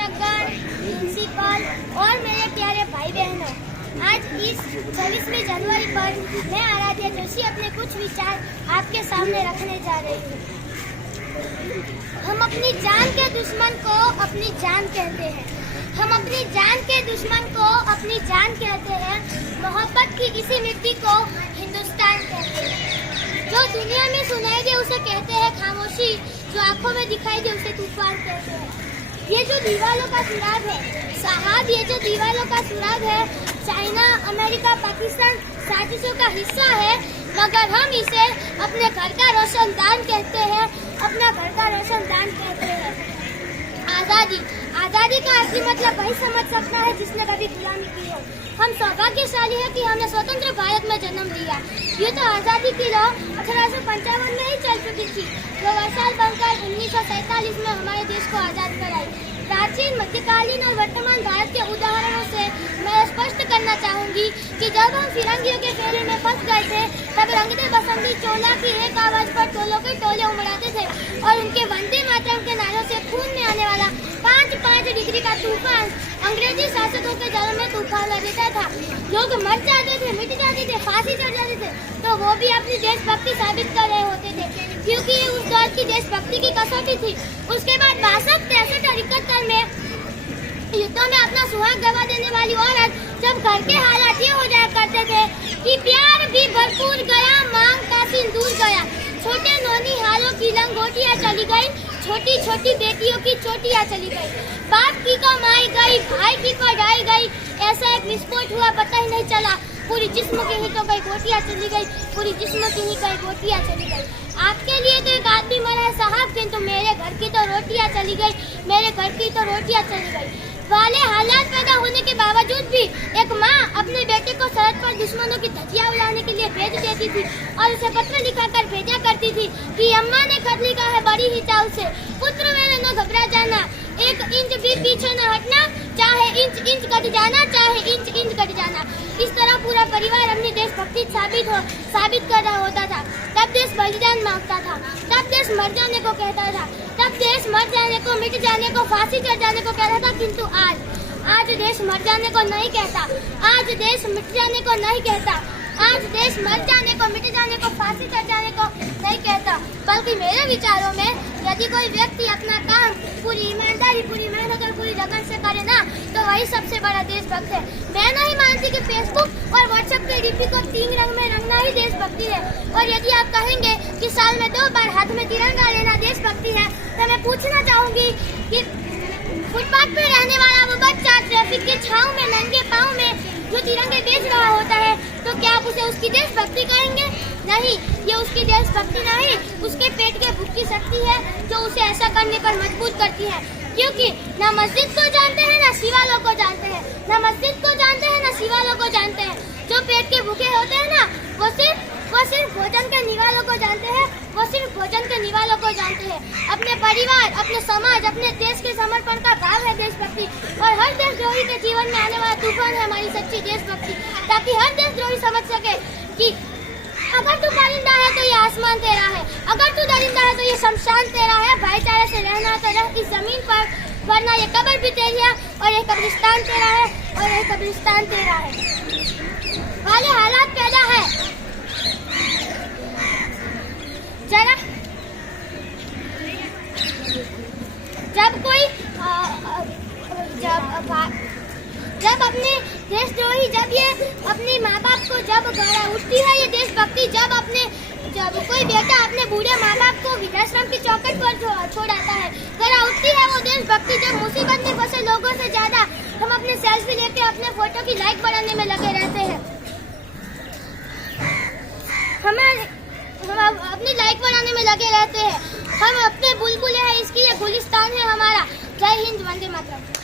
शिक्षकगण, principal और मेरे प्यारे भाई बहनों, आज इस 26वीं जनवरी पर मैं आराध्या जोशी अपने कुछ विचार आपके सामने रखने जा रही हूँ। हम अपनी जान के दुश्मन को अपनी जान कहते हैं। हम अपनी जान के दुश्मन को अपनी जान कहते हैं। मोहब्बत की इसी मिट्टी को हिंदुस्तान कहते हैं। जो दुनिया में सुनाई दे उसे कहते हैं खामोशी, जो आंखों में दिखाई दे उसे तूफान कहते हैं। ये जो दीवारों का सुराग है साहब, ये जो दीवारों का सुराग है, चाइना, अमेरिका, पाकिस्तान साजिशों का हिस्सा है, मगर हम इसे अपने घर का रोशनदान कहते हैं। अपना घर का रोशनदान कहते हैं। आजादी, आजादी का असली मतलब वही समझ सकता है जिसने कभी गुलामी की हो। हम सौभाग्यशाली है कि हमने स्वतंत्र भारत में जन्म लिया। ये तो आजादी की लौ 1855 में ही चल चुकी थी, जो वर्षाल बनकर 1947 में हमारे देश को आजाद कराई। प्राचीन, मध्यकालीन और वर्तमान भारत के उदाहरणों से मैं स्पष्ट करना चाहूंगी कि जब हम फिरंगियों के फेरे में फंस गए थे, तब रंगदे बसंती चोला की एक आवाज पर टोलों के टोले उमड़ाते थे और उनके वंदे मातरम के नारों से खून में आने वाला 5 डिग्री का तूफान अंग्रेजी शासकों के जल में तूफान ला देता था। लोग मर जाते थे, मिट जाते थे, फांसी चढ़ जाते थे, तो वो भी अपनी देशभक्ति साबित कर रहे होते थे, क्योंकि ये उस दौर की देशभक्ति की कसौटी थी। उसके बाद 62, 63 और 71 में युद्धों में अपना सुहाग गवा देने वाली औरत जब घर के हालात ये हो जाया करते थे कि प्यार भी भरपूर गया, मांग का सिंदूर गया, छोटे नौनी हालों की लंगोटियां चली गई, छोटी छोटी बेटियों की चोटियां चली गई, बाप की कमाई गई, भाई की पढ़ाई गई, ऐसा एक विस्फोट हुआ पता ही नहीं चला। पूरी जिस्म की ही तो कई गोटियां चली गई, पूरी जिस्म की ही कई गोटियां चली गई। आपके लिए तो एक आदमी मरा है साहब, किंतु मेरे घर की तो रोटियां चली गई, मेरे घर की तो रोटियां चली गई। वाले हालात पैदा होने के बावजूद भी एक माँ अपने बेटे को सरहद पर दुश्मनों की धज्जियां उड़ाने के लिए भेज देती थी और उसे पत्र लिखाकर भेजा करती थी कि अम्मा ने खत लिखा है बड़ी ही चाव से, पुत्र मेरे न घबरा जाना, 1 इंच भी पीछे न हटना, चाहे इंच कट जाना, चाहे इंच कट जाना। इस तरह पूरा परिवार अपनी देशभक्ति साबित कर रहा होता था। तब देश बलिदान मांगता था, तब देश मर जाने को कहता था, तब देश मर जाने को, मिट जाने को, फांसी चढ़ जाने को कहता था। किंतु आज देश मर जाने को नहीं कहता, आज देश मिट जाने को नहीं कहता, आज देश मर जाने को, मिट जाने को, फांसी चढ़ जाने को नहीं कहता, बल्कि मेरे विचारों में यदि कोई व्यक्ति अपना काम पूरी ईमानदारी, पूरी मेहनत और पूरी लगन से करे ना, तो वही सबसे बड़ा देशभक्त है। मैं नहीं मानती कि फेसबुक और व्हाट्सएप के डीपी को 3 रंग में रंगना ही देशभक्ति है। और यदि आप कहेंगे कि साल में 2 बार हाथ में तिरंगा लेना देशभक्ति है, तो मैं पूछना चाहूंगी कि फुटपाथ पे रहने वाला वो बच्चा ट्रैफिक के छांव में नंगे पाँव में जो तिरंगे बेच रहा होता है, तो क्या आप उसे उसकी देशभक्ति कहेंगे? नहीं, ये उसकी देशभक्ति नहीं, उसके पेट के भूख की शक्ति है जो उसे ऐसा करने पर मजबूर करती है। क्योंकि न मस्जिद को जानते हैं, न शिवालों को जानते हैं, न मस्जिद को जानते हैं, न शिवालों को जानते हैं। जो पेट के भूखे होते हैं ना, वो सिर्फ भोजन के निवालों को जानते हैं, वो सिर्फ भोजन के निवालों को जानते हैं। अपने परिवार, अपने समाज, अपने देश के समर्पण का भाव है देशभक्ति। और हर देशद्रोही के जीवन में आने वाला तूफान है हमारी सच्ची देशभक्ति, ताकि हर देशद्रोही समझ सके कि अगर तू परिंदा है तो ये आसमान तेरा है, अगर तू दरिंदा है तो ये शमशान तेरा है। भाईचारे से रहना तो रह इस जमीन पर, वरना ये कब्र भी तेरी है और ये कब्रिस्तान तेरा है, और ये कब्रिस्तान तेरा है। वाले हालात पैदा है, जरा जब अपने देशद्रोही, जब ये अपने माँ बाप को जब गला उठती है ये देशभक्ति, जब कोई बेटा अपने बूढ़े माँ बाप को वृद्धाश्रम की चौखट पर छोड़ आता है, गला उठती है वो देशभक्ति। जब मुसीबत में फंसे लोगों से ज्यादा हम अपने सेल्फी लेके अपने फोटो की लाइक बढ़ाने में लगे रहते हैं, हम अपनी लाइक बढ़ाने में लगे रहते हैं, हम अपने बुलबुले हैं, इसकी ये गुलिस्तान है हमारा। जय हिंद, वंदे मातरम।